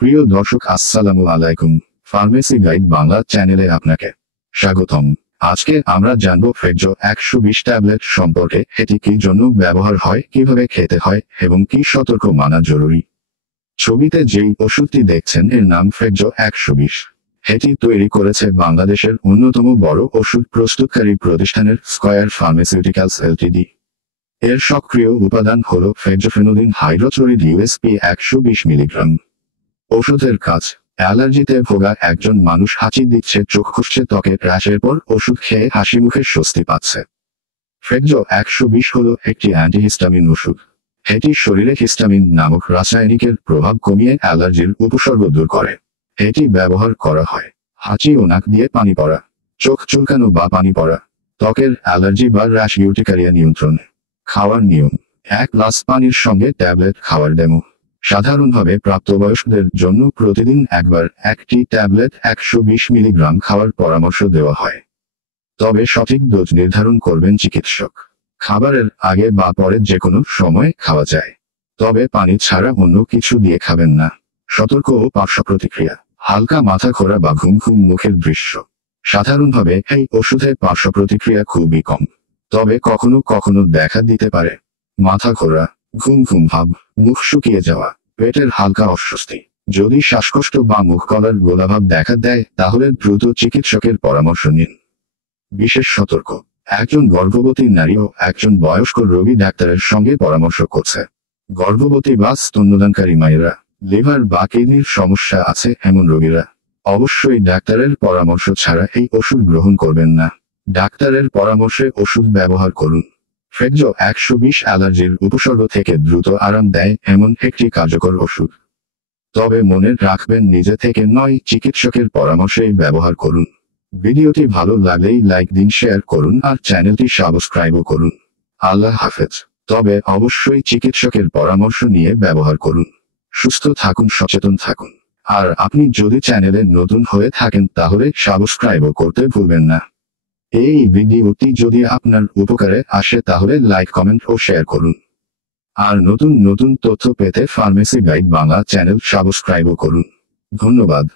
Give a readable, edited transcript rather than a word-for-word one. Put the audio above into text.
প্রিয় দর্শক, আসসালামু আলাইকুম। ফার্মেসি গাইড বাংলা চ্যানেলে আপনাকে স্বাগতম। আজকে আমরা জানবো ফেকজো 120 ট্যাবলেট সম্পর্কে। এটি কি জন্য ব্যবহার হয়, কিভাবে খেতে হয় এবং কি সতর্ক মানা জরুরি। ছবিতে যেই ওষুধটি দেখছেন এর নাম ফেকজো 120। এটি তৈরি করেছে বাংলাদেশের অন্যতম বড় ওষুধ প্রস্তুতকারী প্রতিষ্ঠানের স্কয়ার ফার্মাসিউটিক্যালস এলটিডি। এর সক্রিয় উপাদান হল ফেকজোফেনোলিন হাইড্রোক্লোরাইড ইউএসপি 120 মিলিগ্রাম। ওষুধের কাজ: অ্যালার্জিতে ভোগা একজন মানুষ হাঁচি দিচ্ছে, চোখ খুঁজছে, ত্বকের র্যাশের পর ওষুধ খেয়ে হাসি মুখে স্বস্তি পাচ্ছে। ফেকজো 120 হল একটি অ্যান্টিহিস্টামিন ওষুধ। এটি শরীরে হিস্টামিন নামক রাসায়নিকের প্রভাব কমিয়ে অ্যালার্জির উপসর্গ দূর করে। এটি ব্যবহার করা হয় হাঁচি ও নাক দিয়ে পানি পড়া, চোখ চুলকানো বা পানি পড়া, ত্বকের অ্যালার্জি বা র্যাশ ইউটিকারিয়া নিয়ন্ত্রণে। খাওয়ার নিয়ম: 1 গ্লাস পানির সঙ্গে ট্যাবলেট খাওয়ার ডেমো। সাধারণভাবে প্রাপ্তবয়স্কদের জন্য প্রতিদিন একবার একটি ট্যাবলেট 120 মিলিগ্রাম খাওয়ার পরামর্শ দেওয়া হয়, তবে সঠিক ডোজ নির্ধারণ করবেন চিকিৎসক। খাবারের আগে বা পরে যে কোনো সময় খাওয়া যায়, তবে পানি ছাড়া অন্য কিছু দিয়ে খাবেন না। সতর্ক ও পার্শ্ব প্রতিক্রিয়া: হালকা মাথা ঘোরা বা ঘুম ঘুম মুখের দৃশ্য। সাধারণভাবে এই ওষুধের পার্শ্ব প্রতিক্রিয়া খুবই কম, তবে কখনো কখনো দেখা দিতে পারে। মাথা ঘোরা, ঘুম ঘুম ভাব, মুখ শুকিয়ে যাওয়া, পেটের হালকা অস্বস্তি। যদি শ্বাসকষ্ট বা মুখ গলার গোলাভাব দেখা দেয় তাহলে দ্রুত চিকিৎসকের পরামর্শ নিন। বিশেষ সতর্ক: একজন গর্ভবতী নারী ও একজন বয়স্ক রোগী ডাক্তারের সঙ্গে পরামর্শ করছে। গর্ভবতী বা স্তন্যদানকারী মায়েরা, লিভার বা কিডনির সমস্যা আছে এমন রোগীরা অবশ্যই ডাক্তারের পরামর্শ ছাড়া এই ওষুধ গ্রহণ করবেন না। ডাক্তারের পরামর্শে ওষুধ ব্যবহার করুন। ফেকজো 120 অ্যালার্জির উপসর্গ থেকে দ্রুত আরাম দেয় এমন একটি কার্যকর ওষুধ, তবে মনে রাখবেন নিজে থেকে নয়, চিকিৎসকের পরামর্শেই ব্যবহার করুন। ভিডিওটি ভালো লাগলেই লাইক দিন, শেয়ার করুন আর চ্যানেলটি সাবস্ক্রাইবও করুন। আল্লাহ হাফেজ। তবে অবশ্যই চিকিৎসকের পরামর্শ নিয়ে ব্যবহার করুন। সুস্থ থাকুন, সচেতন থাকুন। আর আপনি যদি চ্যানেলে নতুন হয়ে থাকেন তাহলে সাবস্ক্রাইবও করতে ভুলবেন না। এই ভিডিওটি যদি আপনার উপকারে আসে তাহলে লাইক, কমেন্ট ও শেয়ার করুন। আর নতুন নতুন তথ্য পেতে ফার্মেসি গাইড বাংলা চ্যানেল সাবস্ক্রাইবও করুন। ধন্যবাদ।